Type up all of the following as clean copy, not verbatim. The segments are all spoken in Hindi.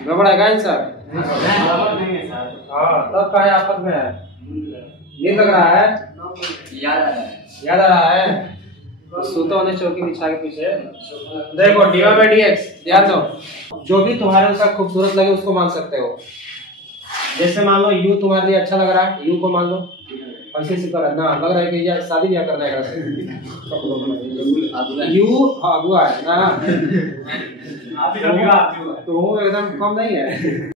गड़बड़ है क्या सर? हाँ तब का है आपस में है, ये लग रहा है, याद आ रहा है। तो सूता होने चौकी बिछा के पीछे देखो dy by dx, ध्यान दो जो भी तुम्हारे अनुसार खूबसूरत लगे उसको मान सकते हो। जैसे मान लो u तुम्हारे लिए अच्छा लग रहा है, u को मान लो। ऐसे से कर ना लग रहा है कि ये शादी ब्याह करना है u अगुआ है ना, तो एकदम कम नहीं है।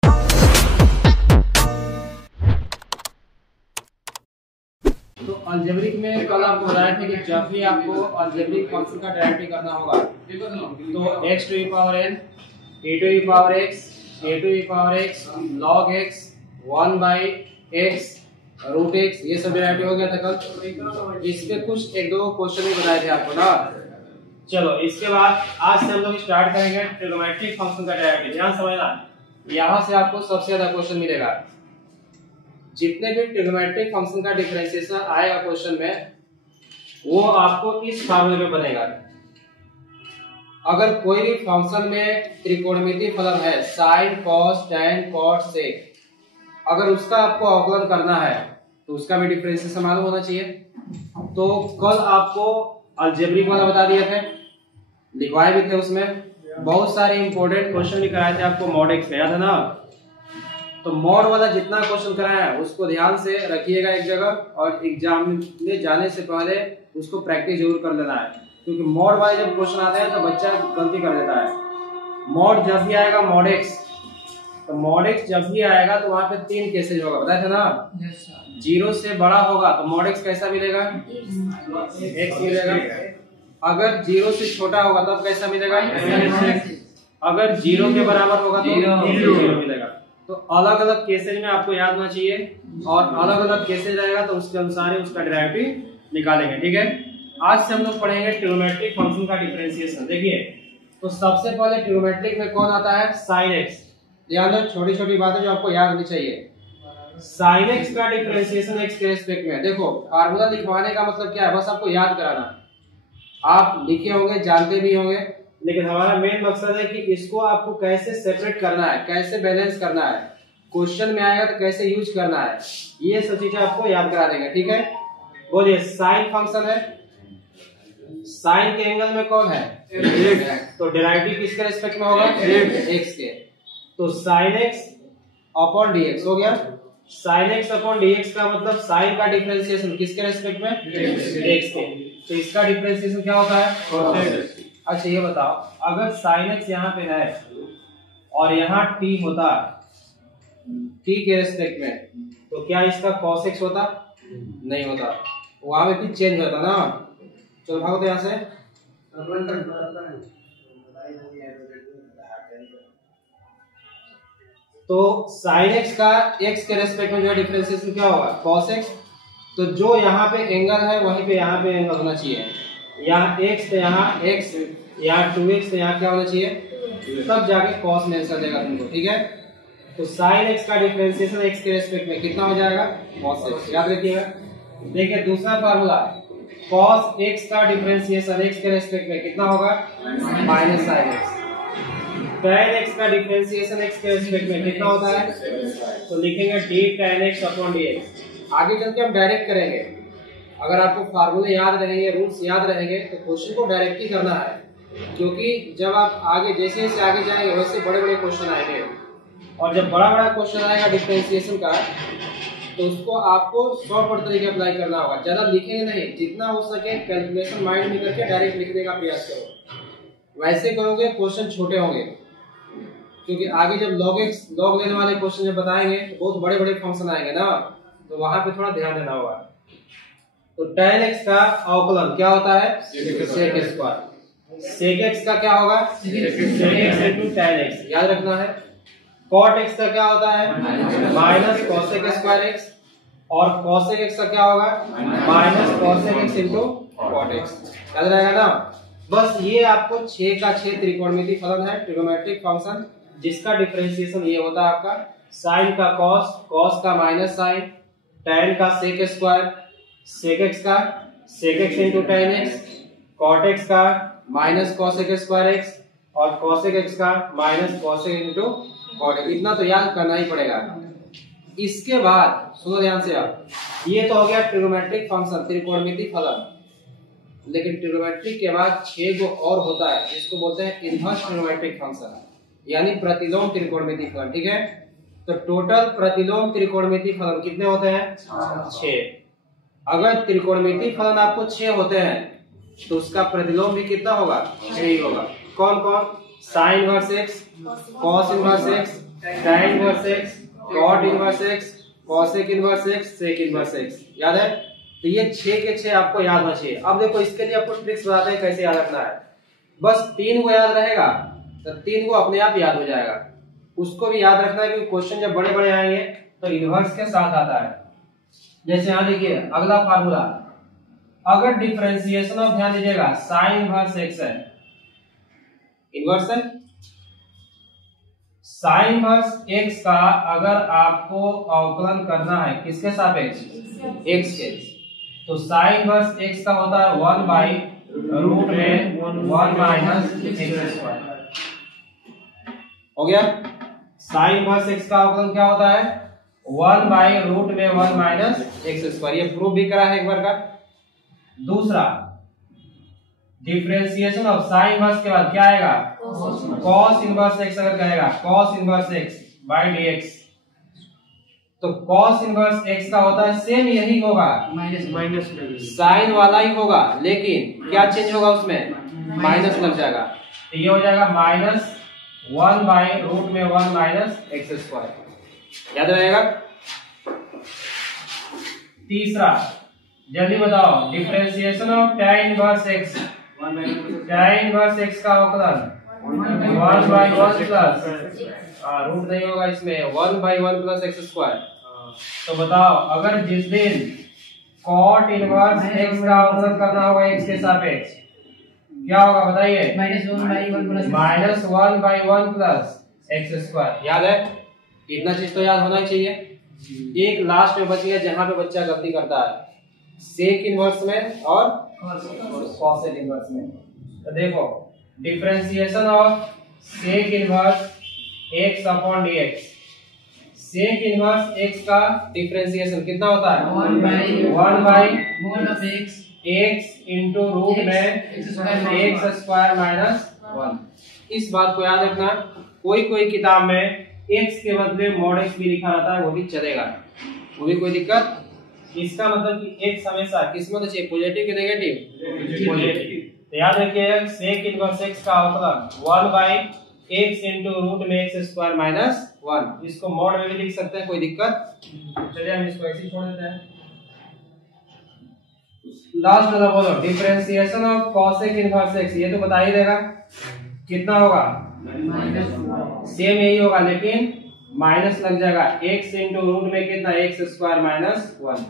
तो अलजेब्रिक में कल आपको बताया था कि जब भी आपको अलजेब्रिक फंक्शन का डेरिवेटिव करना होगा तो x to the power n a to the power x a to the power x log x 1 by x root x, ये सब डेरिवेटिव हो गया था कल। इस पे कुछ एक दो क्वेश्चन भी बताए थे आपको ना। चलो इसके बाद आज से हम लोग स्टार्ट करेंगे ट्रिग्नोमेट्रिक फंक्शन का डेरिवेटिव। ध्यान समझना, यहाँ से आपको सबसे ज्यादा क्वेश्चन मिलेगा। जितने भी ट्रिग्नोमेट्रिक फंक्शन का डिफरेंशिएशन आएगा क्वेश्चन में, वो आपको इस फार्मूले में बनेगा। अगर कोई भी फंक्शन में त्रिकोणमितीय फलन है sin cos tan cot sec, अगर उसका आपको अवकलन करना है तो उसका भी डिफरेंशिएशन मालूम होना चाहिए। तो कल आपको अलजेब्रिक वाला बता दिए थे, लिखवाए भी थे, उसमें बहुत सारे इंपॉर्टेंट क्वेश्चन भी कराए थे आपको मॉड एक्स में, याद है ना। तो मॉड वाला जितना क्वेश्चन कराया है उसको ध्यान से रखिएगा एक जगह, और एग्जाम में जाने से पहले उसको प्रैक्टिस जरूर कर लेना है, क्योंकि मॉड वाले जब क्वेश्चन आते हैं तो बच्चा गलती कर देता है। मॉड जब भी आएगा मॉड एक्स, तो मॉड एक्स जब भी आएगा तो वहां पे 3 केसेज होगा, बताया था ना। 0 से बड़ा होगा तो मॉड एक्स कैसा मिलेगा, x मिलेगा। अगर 0 से छोटा होगा तब कैसा मिलेगा, अगर 0 के बराबर होगा तो 0 मिलेगा। तो अलग अलग केसेज में आपको याद होना चाहिए, और अलग अलग केसेज रहेगा तो उसके अनुसार उसका डेरिवेटिव निकालेंगे, ठीक है। आज से हम लोग पढ़ेंगे ट्रिग्नोमेट्रिक फंक्शन का डिफरेंशिएशन। देखिए तो सबसे पहले ट्रिग्नोमेट्रिक में कौन आता है, sin x। ध्यान दो, छोटी छोटी बातें जो आपको याद होनी चाहिए। sin x का डिफरेंशिएशन x के रिस्पेक्ट में, देखो फार्मूला लिखवाने का मतलब क्या है, बस आपको याद कराना। आप लिखे होंगे, जानते भी होंगे, लेकिन हमारा मेन मकसद है कि इसको आपको कैसे सेपरेट करना है, कैसे बैलेंस करना है, क्वेश्चन में आएगा तो कैसे यूज करना है, ये सब चीजें आपको याद करा देंगे, ठीक है। बोलिए साइन फंक्शन है, साइन के एंगल में कौन है, तो डेरिवेटिव किसके रिस्पेक्ट में होगा, x के। तो sin x अपॉन dx हो गया। sin x अपॉन dx का मतलब साइन का डिफरेंशिएशन किसके रिस्पेक्ट में, x के। तो इसका डिफरेंशिएशन क्या होता है, अच्छा ये बताओ, अगर sin x यहाँ पे है और यहाँ t होता t के रिस्पेक्ट में, तो क्या इसका cos x होता, नहीं होता, वहां पे भी चेंज होता ना। चलो भागो तो यहाँ से। तो sin x का x के रेस्पेक्ट में जो डिफरेंशिएशन क्या होगा, cos x। तो जो यहाँ पे एंगल है वहीं पे यहाँ पे एंगल होना चाहिए, यहाँ x तो यहाँ x, यहाँ 2x तो यहाँ क्या होना चाहिए, तब जाके cos में आंसर देगा तुमको, ठीक है। तो sin x का डिफरेंशिएशन x के रेस्पेक्ट में कितना हो जाएगा, cos x, याद रखिएगा। देखिए दूसरा फार्मूला, cos x का डिफरेंशिएशन x के रेस्पेक्ट में कितना होगा, minus sin x। tan x का डिफरेंशिएशन x के रेस्पेक्ट में कितना होता है, तो लिखेंगे d tan x upon dx। आगे चल के हम डायरेक्ट करेंगे, अगर आपको फार्मूले याद रहेंगे, रूल्स याद रहेंगे, तो क्वेश्चन को डायरेक्ट ही करना है, क्योंकि जब आप आगे जैसे जैसे आगे जाएंगे वैसे बड़े बड़े क्वेश्चन आएंगे, और जब बड़ा बड़ा क्वेश्चन आएगा डिफरेंशिएशन का, तो उसको आपको शॉर्टकट तरीके अप्लाई करना होगा। ज्यादा लिखेंगे नहीं, जितना हो सके कैलकुलेशन माइंड में करके डायरेक्ट लिखने का प्रयास करो। वैसे करोगे क्वेश्चन छोटे होंगे, क्योंकि आगे जब लॉग लेने वाले क्वेश्चन जब बताएंगे तो बहुत बड़े बड़े फंक्शन आएंगे ना, तो वहां पे थोड़ा ध्यान देना होगा। तो tan x का अवकलन क्या होता है, sec स्क्वायर। sec x का क्या होगा, sec x into tan x, याद रखना है। cot x का क्या होता है, माइनस cosec स्क्वायर x, और cosec x का क्या होगा, minus cosec x into cot x, याद रहेगा ना। बस ये आपको 6 का 6 त्रिकोणमितीय फलन है, ट्रिग्नोमेट्रिक फंक्शन, जिसका डिफरेंशिएशन ये होता है आपका sin का cos, cos का माइनस sin, tan का sec स्क्वायर, sec x का sec x into tan x, cot x का माइनस cosec स्क्वायर x, और cosec x का माइनस cosec into कॉट, इतना तो याद करना ही पड़ेगा। इसके बाद सुनो ध्यान से, आप ये तो हो गया ट्रिग्नोमेट्रिक फंक्शन, त्रिकोणमितीय फलन। लेकिन ट्रिग्नोमेट्रिक के बाद 6 गो और होता है जिसको बोलते हैं इनवर्स ट्रिग्नोमेट्रिक फंक्शन, यानी प्रतिलोम त्रिकोणमितीय फलन। ठीक है, तो टोटल प्रतिलोम त्रिकोणमितीय फलन कितने होते हैं? 6। अगर त्रिकोणमितीय फलन आपको 6 होते हैं तो उसका प्रतिलोम भी कितना होगा? 6 ही होगा। कौन कौन? Sine inverse x, cos inverse x, tan inverse x, cot inverse x, cosec inverse x, sec inverse x. याद है? तो ये 6 के 6 आपको याद होना चाहिए। अब देखो इसके लिए आपको ट्रिक्स बताते हैं कैसे याद रखना है। बस 3 को याद रहेगा तो 3 को अपने आप याद हो जाएगा। उसको भी याद रखना है क्योंकि क्वेश्चन जब बड़े बड़े आएंगे तो इनवर्स के साथ आता है। जैसे यहाँ देखिए अगला फार्मूला, अगर डिफरेंशिएशन ऑफ, ध्यान दीजिएगा, साइन इनवर्स एक्स है, इनवर्स है साइन इनवर्स एक्स का अगर आपको अवकलन करना है किसके सापेक्ष? एक्स के, तो साइन इनवर्स एक्स का होता है 1 बाई रूट में 1 माइनस एक्स स्क्वायर। हो गया? साइन इनवर्स एक्स का अवकलन क्या होता है? 1 बाई रूट में 1 माइनस एक्स स्क्वायर। ये प्रूफ भी करा है एक बार का। दूसरा, डिफरेंशिएशन ऑफ साइन इनवर्स के बाद क्या आएगा? Cos inverse x. अगर कहेगा cos inverse x by dx, तो कॉस इनवर्स एक्स का होता है सेम यही होगा, माइनस साइन वाला ही होगा, लेकिन क्या चेंज होगा उसमें? माइनस लग जाएगा। तो ये हो जाएगा माइनस 1 बाई रूट में 1 माइनस एक्स स्क्वायर। याद रहेगा? तीसरा, जल्दी बताओ, differentiation of tan inverse x, tan inverse x का अवकलन 1 बाई 1 प्लस, रूट नहीं होगा इसमें, 1 बाई 1 प्लस एक्स स्क्वायर। तो बताओ अगर जिस दिन cot इनवर्स x का अवकलन करना होगा x के सापेक्ष, क्या होगा बताइए? Minus 1 by 1 plus x square. याद है? इतना चीज तो याद होना ही चाहिए। एक लास्ट में बच गया जहां पे बच्चा गलती करता है, सेक इनवर्स में और कॉसेक इनवर्स में। तो देखो, differentiation of sec inverse x upon dx, sec inverse x का डिफरेंशिएशन कितना होता है? 1 बाई x इंटू रूट में एक्स स्क्वायर माइनस 1। इस बात को याद रखना, कोई कोई किताब में x के बदले मॉड x भी लिखा रहता है, वो भी चलेगा, वो भी कोई दिक्कत। इसका मतलब कि x हमेशा किस में होना चाहिए? पॉजिटिव कि नेगेटिव? पॉजिटिव। तो याद रखिए सेक इनवर्स x का अवकलन 1 बाई x इंटू रूट में एक्स स्क्वायर माइनस 1। इसको मॉड में भी लिख सकते हैं, कोई दिक्कत। चलिए हम इसको ऐसे ही छोड़ देते हैं। लास्ट वाला बोलो, differentiation of cosec inverse x, ये तो बता ही देगा कितना होगा? सेम यही होगा, लेकिन माइनस लग जाएगा, x इंटू रूट में कितना? X square minus 1।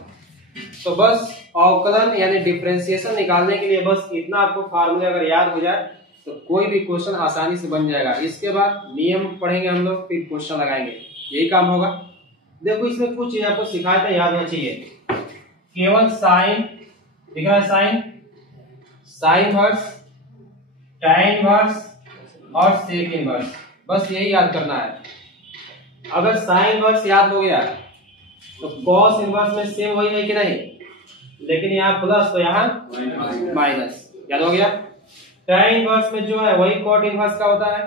तो बस अवकलन यानी डिफरेंशिएशन निकालने के लिए बस इतना आपको फार्मूला अगर याद हो जाए तो कोई भी क्वेश्चन आसानी से बन जाएगा। इसके बाद नियम पढ़ेंगे हम लोग, फिर क्वेश्चन लगाएंगे, यही काम होगा। देखो इसमें कुछ चीज आपको सिखाया था, याद होना चाहिए। केवल साइन दिख रहा है, साइन इनवर्स, tan इनवर्स और सेक इनवर्स, बस यही याद करना है। अगर साइन इनवर्स याद हो गया तो कॉस इनवर्स में सेम वही है कि नहीं, लेकिन यहाँ प्लस तो यहाँ माइनस। याद हो गया? tan इनवर्स में जो है वही कॉट इनवर्स का होता है,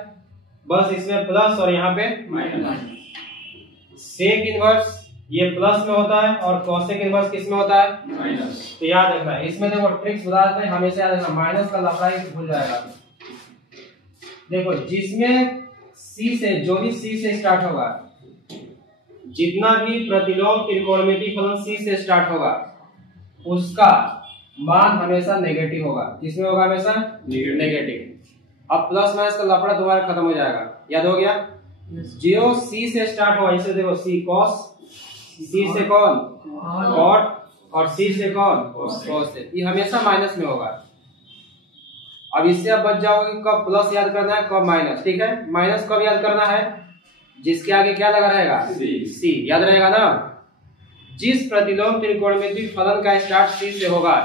बस इसमें प्लस और यहाँ पे माइनस। सेक इनवर्स ये प्लस में होता है और कॉसेक इनवर्स किस में होता है? माइनस। तो याद रखना है। इसमें देखो ट्रिक्स बता देते हैं, हमेशा याद रखना, माइनस का लाप्लास भूल जाएगा। देखो जिसमें C से, जो भी C से स्टार्ट होगा, जितना भी प्रतिलोम त्रिकोणमितीय फलन C से स्टार्ट होगा उसका मान हमेशा नेगेटिव होगा। किसमें होगा? हमेशा नेगेटिव। अब प्लस माइनस का लफड़ा दोबारा खत्म हो जाएगा। याद हो गया? जो C से स्टार्ट हुआ, इसे देखो C cos, C से कौन? cot, और C से कौन? cos। ये हमेशा माइनस में होगा। अब इससे आप बच जाओगे, कब प्लस याद करना है, कब माइनस। ठीक है? माइनस कब याद करना है? जिसके आगे क्या लगा रहेगा? C। याद रहेगा ना? जिस प्रतिलोम त्रिकोणमितीय फलन का स्टार्ट C से होगा,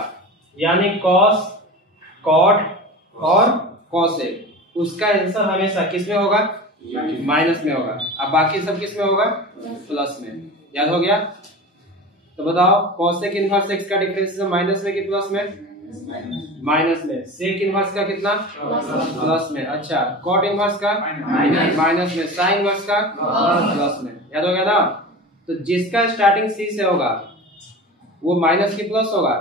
यानी cos, cot और cosec, उसका आंसर हमेशा किसमें होगा? माइनस में होगा, अब बाकी सब किस में होगा? प्लस में। याद हो गया? तो बताओ cosec इनवर्स x का डिफरेंशिएशन माइनस में कि प्लस में? माइनस में। sec इनवर्स का कितना? प्लस में। अच्छा, cot इनवर्स का माइनस में, sin इनवर्स का प्लस में। याद हो गया ना? तो जिसका स्टार्टिंग c से होगा वो माइनस की प्लस होगा?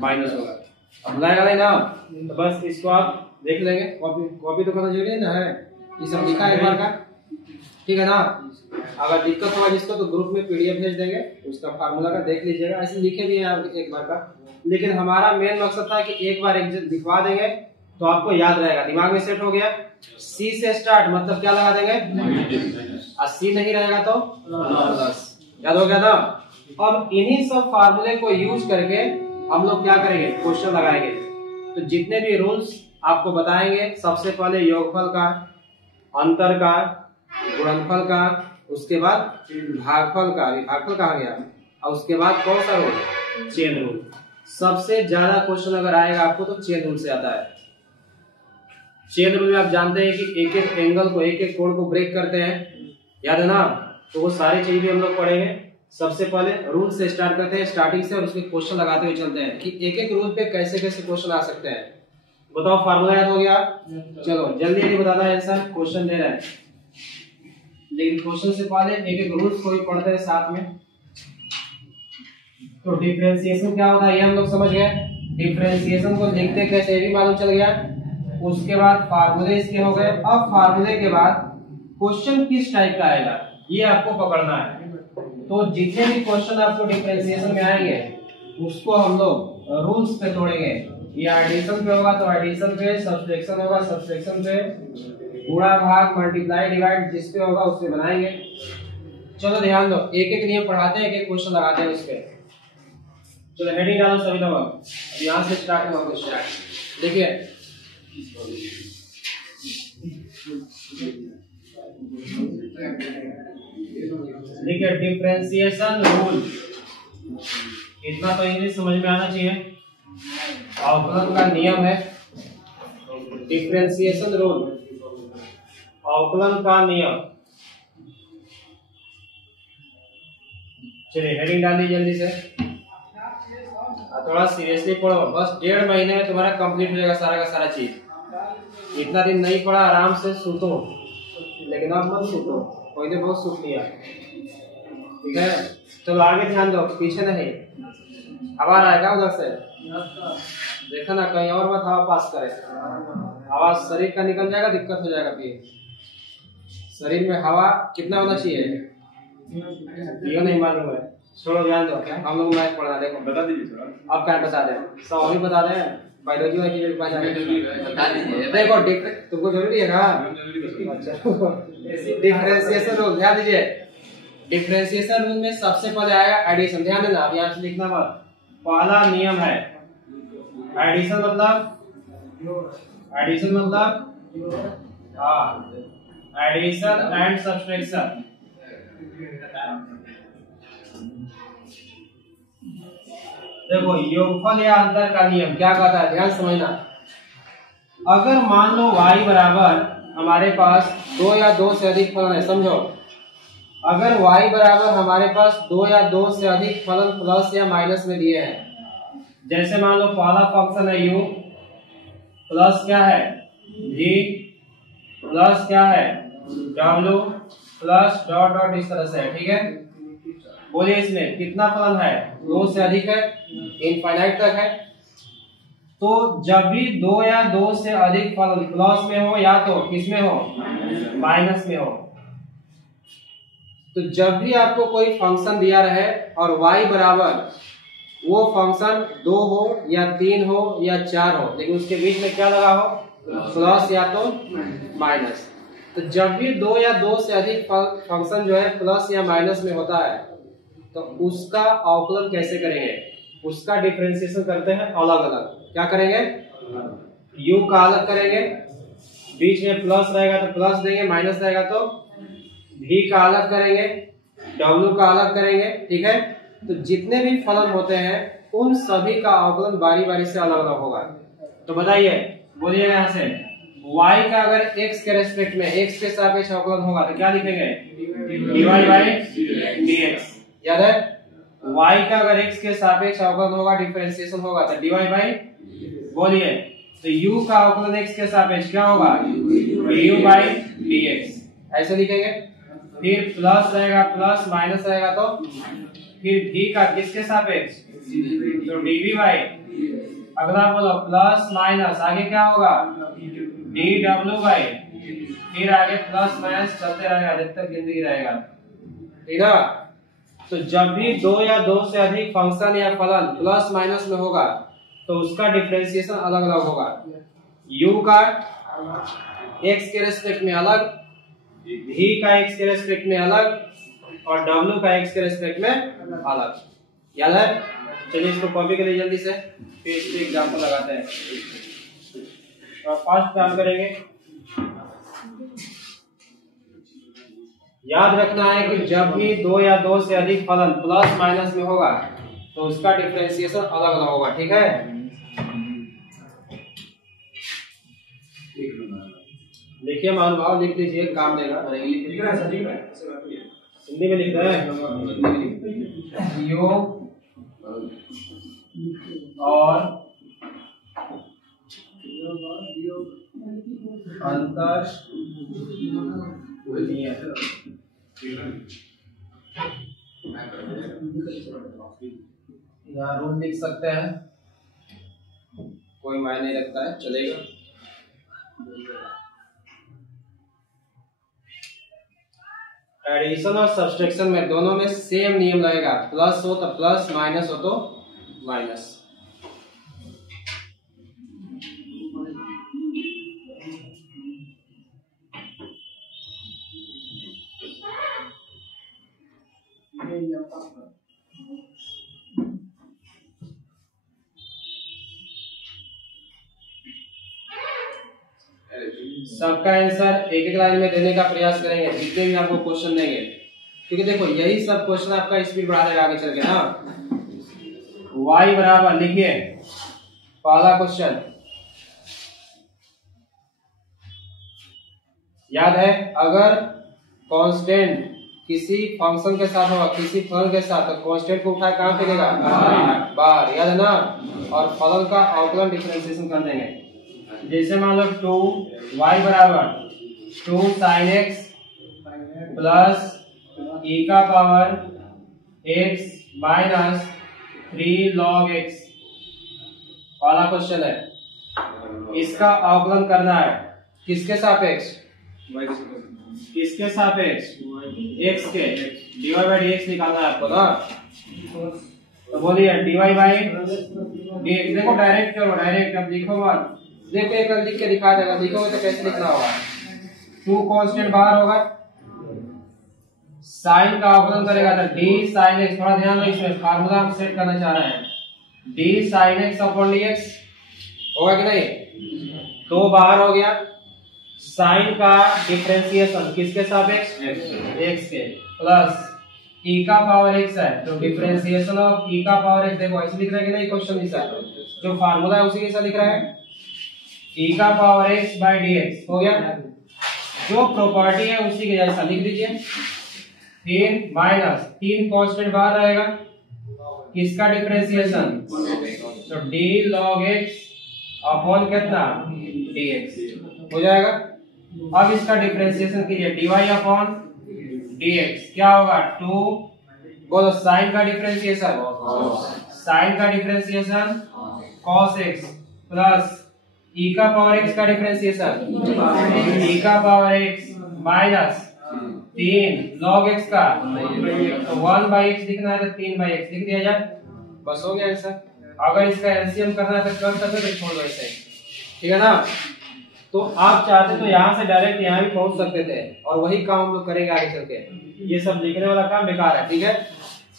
माइनस होगा। अब लगाएगा ना, तो बस इसको आप देख लेंगे, कॉपी तो करना जरूरी है ना, है ये सब लिखा है एक बार का, ठीक है ना? अगर दिक्कत होगा जिसको तो ग्रुप में पीडीएफ भेज देंगे, उसका फार्मूला का देख लीजिएगा, ऐसे लिखे भी हैं एक बार का। लेकिन हमारा मेन मकसद था कि एक बार दिखवा देंगे तो आपको याद रहेगा, दिमाग में सेट हो गया। सी से स्टार्ट मतलब क्या लगा देंगे? और सी नहीं रहेगा तो प्लस। याद हो गया ना? अब इन्हीं सब फार्मूले को यूज करके हम लोग क्या करेंगे? क्वेश्चन लगाएंगे। तो जितने भी रूल्स आपको बताएंगे, सबसे पहले योगफल का, अंतर का, गुणनफल का, उसके बाद भागफल का, भागफल कहा गया, और उसके बाद कौन सा रूल? Chain rule. सबसे ज्यादा क्वेश्चन अगर आएगा आपको तो चेन रूल से आता है। चेन रूल में आप जानते हैं कि एक एक एंगल को, एक एक कोण को ब्रेक करते हैं, याद है ना? तो वो सारी चीज भी हम लोग पढ़ेंगे। सबसे पहले रूल से स्टार्ट करते हैं, स्टार्टिंग से, और उसके क्वेश्चन लगाते हुए चलते हैं कि एक एक रूल पे कैसे कैसे क्वेश्चन आ सकते हैं। बताओ फार्मूला याद हो गया? चलो जल्दी जल्दी बताना है आंसर, क्वेश्चन दे रहे हैं। लेकिन क्वेश्चन से पहले एक एक रूल्स को भी पढ़ते हैं साथ में। तो डिफरेंशिएशन क्या होता है ये हम लोग समझ गए। डिफरेंशिएशन को लिखते कैसे ये भी मालूम चल गया। उसके बाद फार्मूले इसके हो गए। अब फार्मूले के बाद क्वेश्चन किस टाइप का आएगा ये आपको पकड़ना है। तो जितने भी क्वेश्चन आपको डिफरेंशिएशन में आएंगे उसको हम लोग रूल्स पे तोड़ेंगे। ये एडिशन पे होगा तो एडिशन पे, सब्ट्रैक्शन होगा सब्ट्रैक्शन पे, गुणा भाग मल्टीप्लाई डिवाइड जिस पे होगा उस पे बनाएंगे। चलो ध्यान दो, एक एक नियम पढ़ाते हैं, एक एक क्वेश्चन लगाते हैं उस पे। चलो हेडिंग डालो सभी लोग। अब यहाँ से स्टार्ट होगा क्वेश्चन। देखिए देखिए डिफरेंशिएशन रूल, इतना तो इंग्लिश समझ में आना चाहिए। अवकलन का नियम है डिफरेंशिएशन रूल, अवकलन का नियम। चलिए हेडिंग डालिए जल्दी से, थोड़ा सीरियसली पढ़ो। बस 1.5 महीने में तुम्हारा कंप्लीट हो जाएगा सारा का सारा चीज। इतना दिन नहीं पढ़ा, आराम से सुतो, लेकिन अब मत सुतो, पहले बहुत सुख लिया, ठीक है? चलो आगे ध्यान दो, पीछे नहीं। आवाज आएगा उधर से, देखा ना कहीं और मत हवा पास करे, आवाज शरीर का निकल जाएगा, दिक्कत हो जाएगा। फिर शरीर में हवा कितना होना चाहिए ये नहीं मालूम है। छोड़ो ध्यान दो, हम लोग मैथ पढ़ा, देखो बता दीजिए। आप क्या बता दें? सवाल ही बता दें, बायोलॉजी वाली चीजें बता दीजिए। देखो तुमको जरूरी है ना? अच्छा डिफरेंशिएशन रूल ध्यान दीजिए। डिफरेंशिएशन रूल में सबसे पहले आएगा एडिशन। ध्यान देना, अब यहाँ से लिखना मत। पहला नियम है एडिशन, मतलब एडिशन एंड सब्ट्रैक्शन। देखो योगफल या अंतर का नियम क्या कहता है, ध्यान समझना। अगर मान लो y बराबर हमारे पास 2 या 2 से अधिक फलन है, समझो अगर y बराबर हमारे पास 2 या 2 से अधिक फलन प्लस या माइनस में दिए हैं, जैसे मान लो पहला फंक्शन है u प्लस क्या है v प्लस क्या है w प्लस डॉट डॉट इस तरह से है, ठीक है? बोलिए इसमें कितना फलन है? 2 से अधिक है, इनफाइनाइट तक है। तो जब भी 2 या 2 से अधिक फलन प्लस में हो या तो किसमें हो, माइनस में हो, तो जब भी आपको कोई फंक्शन दिया रहे और y बराबर वो फंक्शन 2 हो या 3 हो या 4 हो, लेकिन उसके बीच में क्या लगा हो, प्लस या तो माइनस, तो जब भी 2 या 2 से अधिक फंक्शन जो है प्लस या माइनस में होता है तो उसका अवकलन कैसे करेंगे, उसका डिफरेंशिएशन करते हैं अलग अलग। क्या करेंगे? u का अलग करेंगे, बीच में प्लस रहेगा तो प्लस देंगे, माइनस रहेगा तो v का अलग करेंगे, w का अलग करेंगे, ठीक है? तो जितने भी फलन होते हैं उन सभी का अवकलन बारी बारी से अलग अलग होगा। तो बताइए, बोलिए यहाँ से y का अगर x के रेस्पेक्ट में x के सापेक्ष अवकलन होगा तो क्या लिखेंगे? dy by dx। याद है? y का अगर x के सापेक्ष अवकलन होगा, डिफरेंशिएशन होगा तो dy by, बोलिए, तो u का अवकलन x के सापेक्ष क्या होगा? du by dx। ऐसे लिखेंगे। फिर प्लस रहेगा, प्लस माइनस रहेगा तो फिर v का किसके सापेक्ष? तो dv by, अगला बोलो प्लस माइनस, आगे क्या होगा? dw by, फिर आगे प्लस माइनस चलते रहेगा जब तक जिंदगी रहेगा, ठीक है। तो जब भी दो या दो से अधिक फंक्शन या फलन प्लस माइनस में होगा तो उसका डिफरेंशिएशन अलग अलग होगा। u का x के रेस्पेक्ट में अलग, v का x के रेस्पेक्ट में अलग और w का x के रेस्पेक्ट में अलग। याद है? चलिए इसको कॉपी करिए जल्दी से, फिर इस पे एग्जांपल लगाते हैं। तो फर्स्ट काम करेंगे, याद रखना है कि जब भी दो या दो से अधिक फलन प्लस माइनस में होगा तो उसका डिफरेंशिएशन अलग अलग होगा, ठीक है। देखिए महानुभाव, लिख लीजिए, काम देगा। हिंदी में लिख रहे हैं। योग और अंतर यहाँ रूल लिख सकते हैं, कोई मायने नहीं रखता है, चलेगा। एडिशन और सब्सट्रैक्शन में दोनों में सेम नियम रहेगा, प्लस हो तो प्लस, माइनस हो तो माइनस। सबका आंसर एक एक लाइन में देने का प्रयास करेंगे, जितने भी आपको क्वेश्चन देंगे, क्योंकि देखो यही सब क्वेश्चन आपका स्पीड बढ़ा देगा आगे चल के ना। y बराबर, लिखिए पहला क्वेश्चन, याद है, अगर कांस्टेंट किसी फंक्शन के साथ होगा, किसी फलन के साथ, तो कांस्टेंट को उठाए कहां फेंकेगा? बाहर, याद है ना। और फलन का अवकलन डिफरेंशिएशन कर देंगे। जैसे मान लो 2y बराबर 2 sin x प्लस e का power x minus 3 log x, वाला क्वेश्चन है। इसका अवकलन करना है किसके सापेक्ष? किसके सापेक्ष? x के। dy by dx निकालना है आपको ना, तो बोलिए dy by dx। देखो डायरेक्ट करो, डायरेक्ट, अब लिखो मत, देखो एक लिख के दिखा देगा, लिखोगे तो कैसे लिखना होगा? 2 कांस्टेंट बाहर होगा, साइन का अवकलन करेगा तो d sin x, थोड़ा ध्यान दो, इसमें फार्मूला हम सेट करना चाह रहे हैं, d sin x upon dx होगा कि नहीं? 2 बाहर हो गया, साइन का डिफरेंशिएशन किसके सापेक्ष? x के, प्लस e का पावर x है तो डिफरेंशिएशन ऑफ e का पावर x, देखो ऐसे लिख रहा है कि नहीं क्वेश्चन जैसा, जो फार्मूला है उसी जैसा लिख रहा है, e का पावर x बाय dx हो गया, जो प्रॉपर्टी है उसी के जैसा लिख दीजिए। फिर माइनस 3 कांस्टेंट बाहर रहेगा, किसका डिफरेंशिएशन? तो d log x अपॉन कितना? dx हो जाएगा। अब इसका डिफरेंशिएशन कीजिए, dy अपॉन dx क्या होगा? 2, बोलो साइन का डिफरेंशिएशन, साइन का differentiation cos x plus e का पावर x का डिफरेंशिएशन e का power x minus 3 log x का, तो 1 by x लिखना है तो 3 by x लिख दिया जाए, बस हो गया आंसर। अगर इसका एलसीएम करना है तो कर सकते तो छोड़ दो ऐसे, ठीक है ना। तो आप चाहते तो यहाँ से डायरेक्ट यहाँ भी पहुंच सकते थे, और वही काम हम लोग करेंगे आगे चल के। ये सब लिखने वाला काम बेकार है, ठीक है,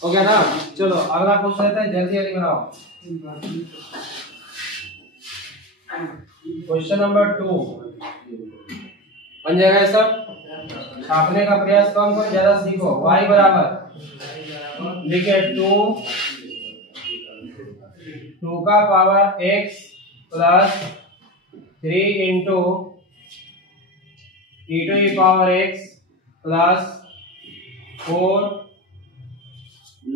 हो गया ना। चलो अगला क्वेश्चन लेते हैं, जल्दी जल्दी बनाओ। क्वेश्चन नंबर 2 बन जाएगा ये सब। छापने का प्रयास कम करो, ज्यादा सीखो। y बराबर लिखे 2 का power x plus 3 into t⁴x plus 4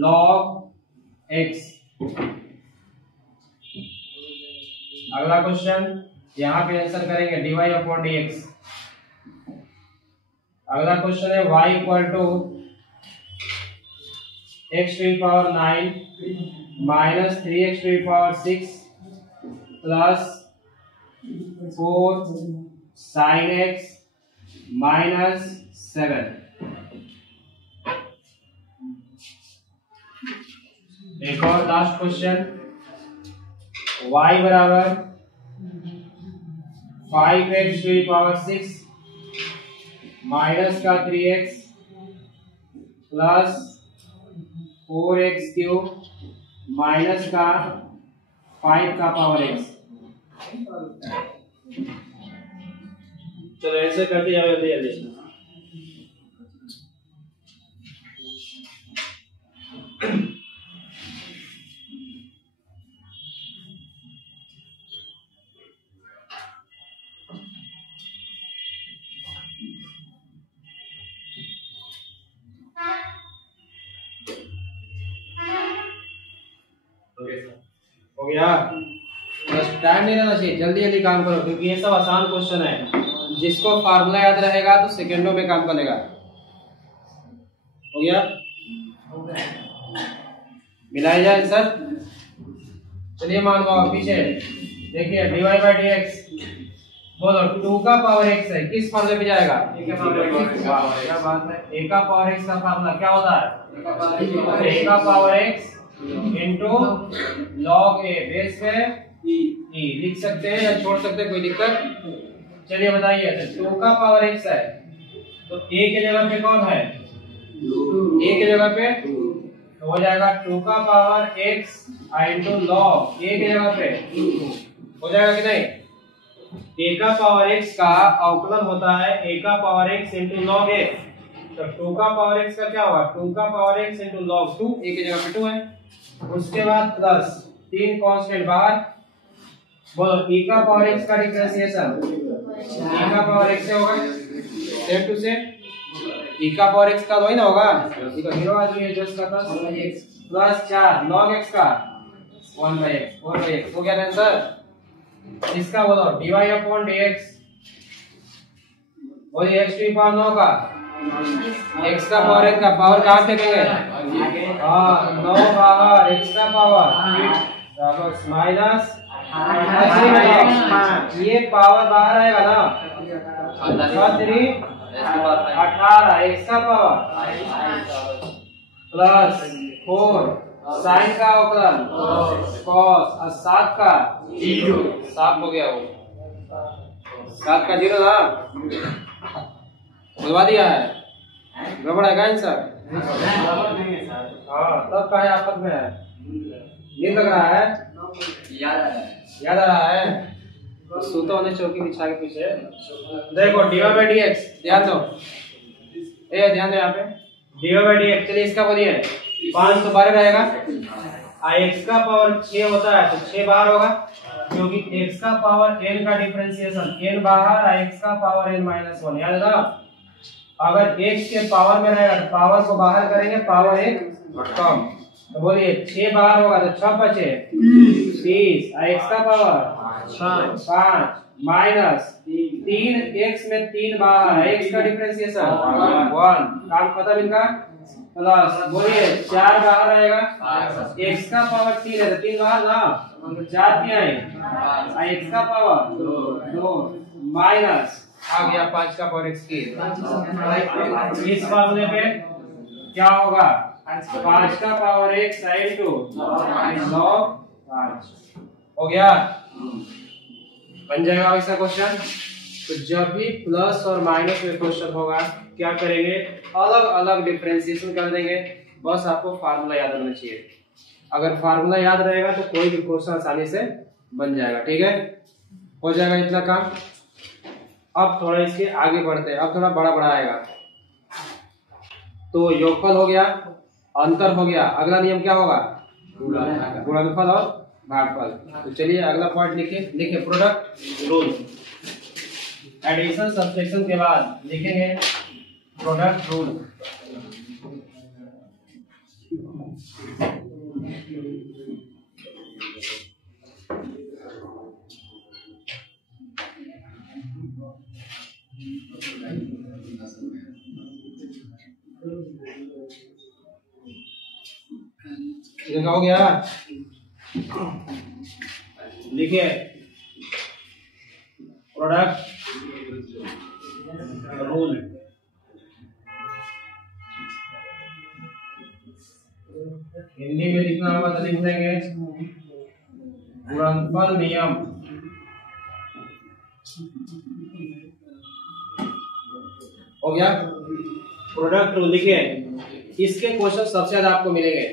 log x। अगला क्वेश्चन यहाँ पे आंसर करेंगे dy/dx। अगला क्वेश्चन है y equal to x⁴9 minus 3x⁴6 plus 4 sin x minus 7। एक और लास्ट क्वेश्चन y बराबर 5x⁴6 माइनस का 3x प्लस 4x³ माइनस का 5 का पावर x। चलो ऐसे करते जाओ जल्दी। हो गया, बस टाइम नहीं रहना चाहिए, जल्दी जल्दी काम करो क्योंकि ये सब आसान क्वेश्चन है। जिसको फार्मूला याद रहेगा तो सेकंडों में काम करेगा। हो गया, मिलाया जाए आंसर। चलिए मान लो पीछे देखिए dy/dx बोलो 2 का पावर x है, किस फार्मूले पे जाएगा? a का पावर x। क्या बात है, a का पावर x का फार्मूला क्या होता है? a का power x into log a base पे e लिख सकते हैं या छोड़ सकते हैं, कोई दिक्कत। चलिए बताइए, 2 का पावर x है तो a के जगह पे कौन है? a के जगह पे तो हो जाएगा 2 का power x into log a के जगह पे हो जाएगा कि नहीं? a का पावर x का अवकलन होता है a का power x into log a। तो 2 का पावर x का क्या होगा? 2 का power x into log 2, a की जगह पे 2 है। उसके बाद प्लस 3 कांस्टेंट बाहर, बोलो e का पावर x का डिफरेंशिएशन e का पावर x से होगा, सेम टू सेम e का पावर x का तो ही ना होगा, e का 0 आ जाएगा जस्ट का प्लस 4 log x का 1/x 4/x हो गया आंसर। इसका बोलो dy/dx बोलिए x⁴9 का x का पावर x का पावर कहां फेंकेंगे? हां 9 बाहर x का पावर माइनस ये पावर बाहर आएगा ना, 18 x का पावर प्लस 4 साइन का अवकलन cos और 7 का 0, 7 हो गया, वो 7 का 0 ना बुलवा दिया है, गड़बड़ है का आंसर? हाँ तब कहे आपस में है, नींद लग रहा है, याद आ रहा है तो सोते होने चौकी बिछा के पीछे देखो dy/dx ध्यान दो, ए ध्यान दो यहाँ पे dy/dx। चलिए इसका बोलिए 5 तो 12 रहेगा, x का पावर 6 होता है तो 6 बाहर होगा क्योंकि x का पावर n का डिफरेंशिएशन n बाहर x का पावर n-1 याद है ना। अगर x के पावर में रहेगा तो पावर को बाहर करेंगे, पावर 1 कम, तो बोलिए 6 बाहर होगा तो 6 बचे 30 x का पावर 5 माइनस 3x में 3 बाहर है, x का डिफरेंशिएशन 1, काम खत्म इनका। प्लस बोलिए 4 बाहर रहेगा, x का पावर 3 है तो 3 बाहर ना, 4 क्या है x का पावर 2 माइनस आ गया 5 का पावर x की। इस फार्मूले पे क्या होगा? 5 का पावर x इनटू log 5 हो गया, बन जाएगा इसका क्वेश्चन। तो जब भी प्लस और माइनस में क्वेश्चन होगा क्या करेंगे? अलग अलग डिफरेंशिएशन कर देंगे, बस आपको फार्मूला याद रहना चाहिए। अगर फार्मूला याद रहेगा तो कोई भी क्वेश्चन आसानी से बन जाएगा, ठीक है, हो जाएगा इतना काम। अब थोड़ा इसके आगे बढ़ते हैं, अब थोड़ा बड़ा बड़ा आएगा। तो योगफल हो गया, अंतर हो गया, अगला नियम क्या होगा? गुणनफल और भागफल। तो चलिए अगला पॉइंट लिखिए, प्रोडक्ट रूल। एडिशन सब्सट्रैक्शन के बाद लिखेंगे प्रोडक्ट रूल। लिखा हो गया, लिखिए प्रोडक्ट रूल। हिंदी में लिखना होगा तो लिख देंगे गुणनफल नियम। हो गया प्रोडक्ट रूल। लिखिए इसके क्वेश्चन सबसे ज्यादा आपको मिलेंगे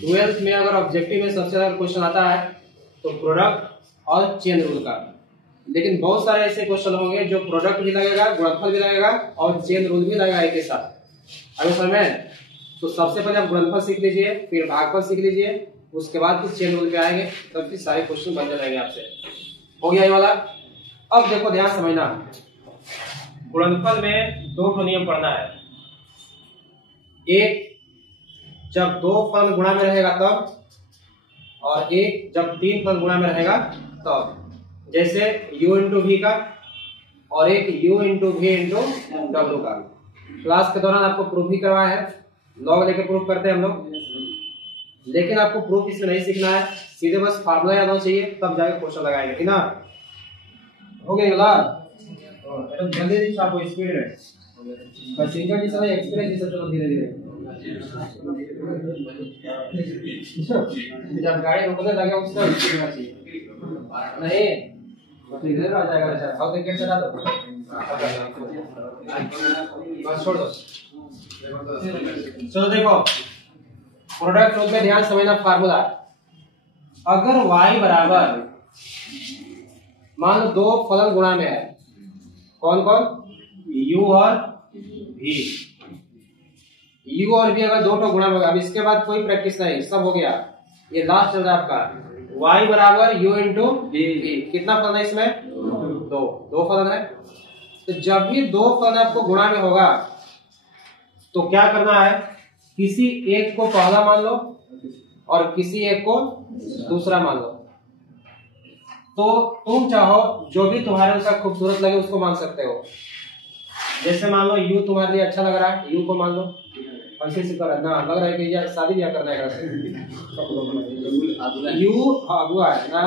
12th में। अगर ऑब्जेक्टिव में सबसे ज्यादा क्वेश्चन आता है तो प्रोडक्ट और चेन रूल का, लेकिन बहुत सारे ऐसे क्वेश्चन होंगे जो प्रोडक्ट भी लगेगा, गुणनफल भी लगेगा और चेन रूल भी लगेगा एक के साथ। अगर समझ में तो सबसे पहले आप गुणनफल सीख लीजिए, फिर भागफल सीख लीजिए, उसके बाद फिर चेन रूल पे आएंगे, तब फिर सारे क्वेश्चन बन जाएंगे आपसे। हो गया ये वाला। अब देखो ध्यान समझना, गुणनफल में दो नियम पढ़ना है। एक जब दो फलन गुणा में रहेगा तब, और एक जब तीन फलन गुणा में रहेगा तब। जैसे u इंटू वी का और एक u इंटू वी इंटू डब्ल्यू का। क्लास के दौरान आपको प्रूफ भी करवाया है, लॉग लेके प्रूफ करते हैं हम लोग, लेकिन आपको प्रूफ इसमें नहीं सीखना है, सीधे बस फार्मूला याद होना चाहिए, तब जाके क्वेश्चन लगाएंगे, ठीक ना। हो गया वाला एकदम जल्दी से, आपको स्पीड में बस सिंगल जी समय एक्सपीरियंस जैसा चलो धीरे धीरे। जब गाड़ी रुकने लगे उसका स्पीड होना चाहिए, नहीं तो इधर आ जाएगा। अच्छा और क्रिकेट चला दो, बस छोड़ दो। चलो देखो प्रोडक्ट रूल में ध्यान समझना फार्मूला। अगर y बराबर, मान लो दो फलन गुणा में है, कौन कौन, u और v। u और v अगर दो तो गुणा में होगा, अब इसके बाद कोई प्रैक्टिस नहीं, सब हो गया, ये लास्ट चल रहा है आपका। y बराबर u इंटू v। कितना फलन है इसमें, दो फलन है। तो जब भी दो फलन आपको गुणा में होगा तो क्या करना है, किसी एक को पहला मान लो और किसी एक को दूसरा मान लो। तो तुम चाहो जो भी तुम्हारे अनुसार खूबसूरत लगे उसको मान सकते हो। जैसे मान लो u तुम्हारे लिए अच्छा लग रहा है, u को मान लो। ऐसे से कर ना लग रहा है कि यार शादी ब्याह करना है u अगुआ है ना,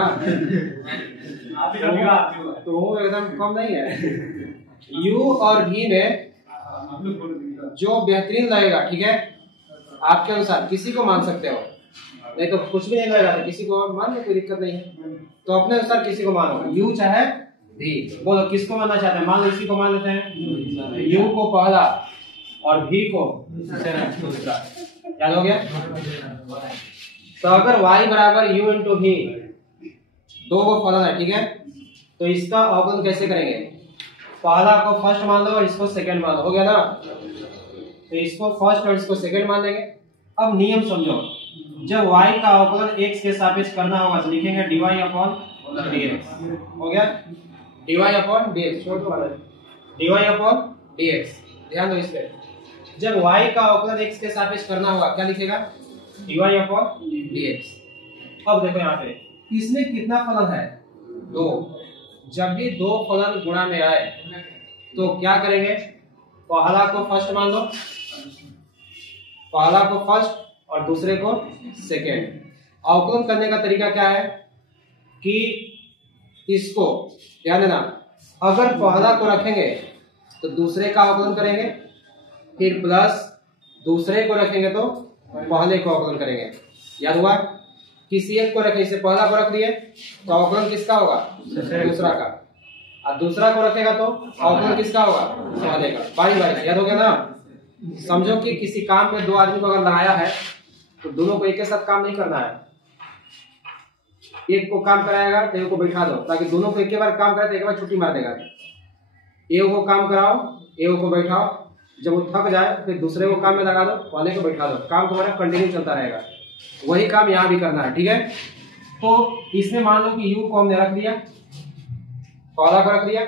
तो एकदम कम नहीं है। u और v में जो बेहतरीन लगेगा, ठीक है, आपके अनुसार किसी को मान सकते हो, नहीं तो कुछ भी नहीं लगेगा तो किसी को मान लो, कोई दिक्कत नहीं है। तो अपने अनुसार किसी को मानो, u चाहे v। बोलो किसको मानना चाहते हैं, मान लो इसी को मान लेते हैं, u को पहला और v को दूसरा। याद हो गया। तो अगर y बराबर u इंटू v, दो को फलन है, ठीक है, तो इसका अवकलन कैसे करेंगे, पहला को फर्स्ट मान लो और इसको सेकंड मान लो। हो गया ना, तो इसको फर्स्ट और इसको सेकंड मान लेंगे। अब नियम समझो, जब y का अवकलन x के सापेक्ष करना होगा तो लिखेंगे dy अपॉन dx। हो गया, dy अपॉन dx, छोड़ दो dy अपॉन dx। ध्यान दो इस पे, जब y का अवकलन x के सापेक्ष करना होगा क्या लिखेगा, dy अपॉन dx। अब देखो यहाँ पे इसमें कितना फलन है, दो। जब भी दो फलन गुणा में आए तो क्या करेंगे, पहला को फर्स्ट मान लो, पहला को फर्स्ट और दूसरे को सेकेंड। अवकलन करने का तरीका क्या है कि इसको ध्यान देना, अगर पहला को रखेंगे तो दूसरे का अवकलन करेंगे, फिर प्लस दूसरे को रखेंगे तो पहले को अवकलन करेंगे। याद हुआ, किसी एक को रखें, इसे पहला को रख दिए तो अवकलन किसका होगा, दूसरा का, और दूसरा को रखेगा तो अवकलन किसका होगा, पहले का। बारी बारी। याद हो गया ना। समझो कि किसी काम में दो आदमी को अगर लगाया है तो दोनों को एक के साथ काम नहीं करना है, एक को काम कराएगा तो एक को बैठा दो, ताकि दोनों को एक बार काम कराए तो एक बार छुट्टी मार देगा। एक को काम कराओ, एक को बैठाओ, जब वो थक जाए फिर दूसरे को काम में लगा दो, पहले को बैठा दो, काम तुम्हारा कंटिन्यू चलता रहेगा। वही काम यहाँ भी करना है, ठीक है। तो इसमें मान लो कि u को हमने रख दिया, पहला को रख दिया,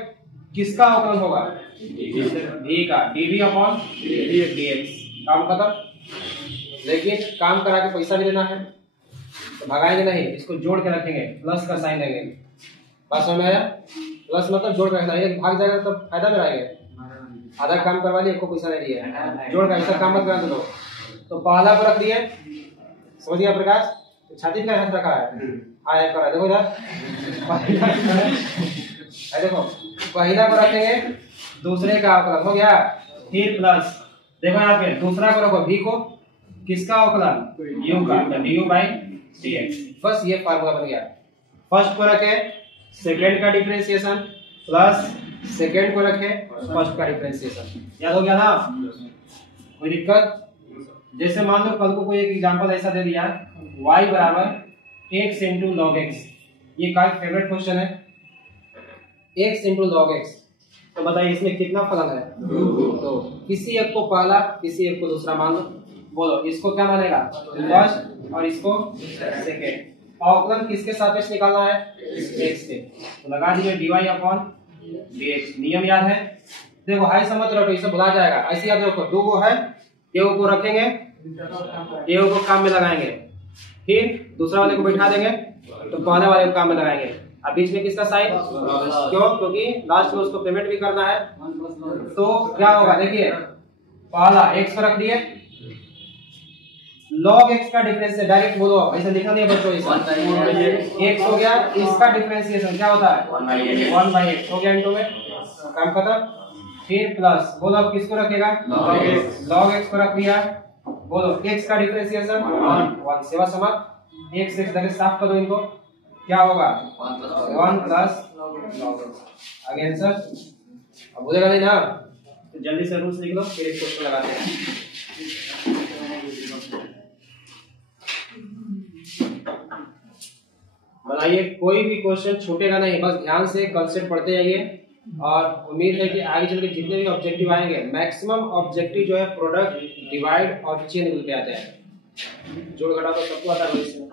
किसका अवकलन होगा? डी का, डीवी अपॉन डीएक्स। काम खत्म। लेकिन काम करा के पैसा भी देना है तो भगाएंगे नहीं, इसको जोड़ के रखेंगे, प्लस का साइन देंगे। बात समझ में आया? प्लस मतलब जोड़ के रखना है, भाग जाएगा तो फायदा में रहेगा। आधा काम करवा लिए, को पैसा नहीं दिया, जोड़ का ऐसा काम मत करा दो। तो पहला को रख दिए, समझ गया प्रकाश? तो छाती पे हाथ रखा है, हाँ है करा, देखो इधर देखो, पहला को रखेंगे, दूसरे का अवकलन हो गया, फिर प्लस, देखो यहाँ पे दूसरा को रखो, भी को, किसका अवकलन? यू का, तो du बाई dx। बस ये फार्मूला बन गया। फर्स्ट को रखे सेकंड का डिफरेंशिएशन, प्लस सेकंड को रखे फर्स्ट का डिफरेंशिएशन। याद हो गया ना? कोई दिक्कत? जैसे मान लो कल को कोई एक एग्जांपल ऐसा दे दिया, y बराबर x इंटू लॉग x, ये का फेवरेट क्वेश्चन है, x इंटू लॉग x, तो बताइए इसमें कितना फलन है? तो किसी एक को पहला, किसी एक को दूसरा मान लो। बोलो इसको क्या मानेगा? फर्स्ट, और इसको सेकेंड। अवकलन किसके सापेक्ष निकालना है? x के। तो लगा दिए dy अपॉन dx। नियम याद है? देखो हाई समझ रखो, इसे भुला जाएगा, ऐसे याद रखो, दो को है, एक को रखेंगे, एक को काम में लगाएंगे, फिर दूसरा वाले को बैठा देंगे, तो पहले वाले को काम में लगाएंगे। अब बीच में किसका साइन? क्यों? क्योंकि लास्ट में उसको पेमेंट भी करना है। तो क्या होगा? देखिए पहला x को रख दिए, log x का डिफरेंशिएशन डायरेक्ट बोलो, ऐसा लिखा नहीं है बच्चों, इसे x हो गया, इसका डिफरेंशिएशन क्या होता है? 1/x हो गया इनटू में, काम खत्म। फिर प्लस, बोलो अब किसको रखेगा? log x को रख दिया, बोलो x का डिफरेंशिएशन 1, सेवा समाप्त। x जगह साफ कर दो इनको, क्या होगा? 1 प्लस log x। आगे आंसर अब बोलेगा नहीं ना, तो जल्दी से रूल्स लिख लो, फिर एक क्वेश्चन लगाते हैं। बनाइए, कोई भी क्वेश्चन छूटेगा नहीं, बस ध्यान से कंसेप्ट पढ़ते जाइए, और उम्मीद है कि आगे चल के जितने भी ऑब्जेक्टिव आएंगे, मैक्सिमम ऑब्जेक्टिव जो है प्रोडक्ट, डिवाइड और चेन मिल के आते हैं। जोड़ घटा तो सबको आता है इसमें।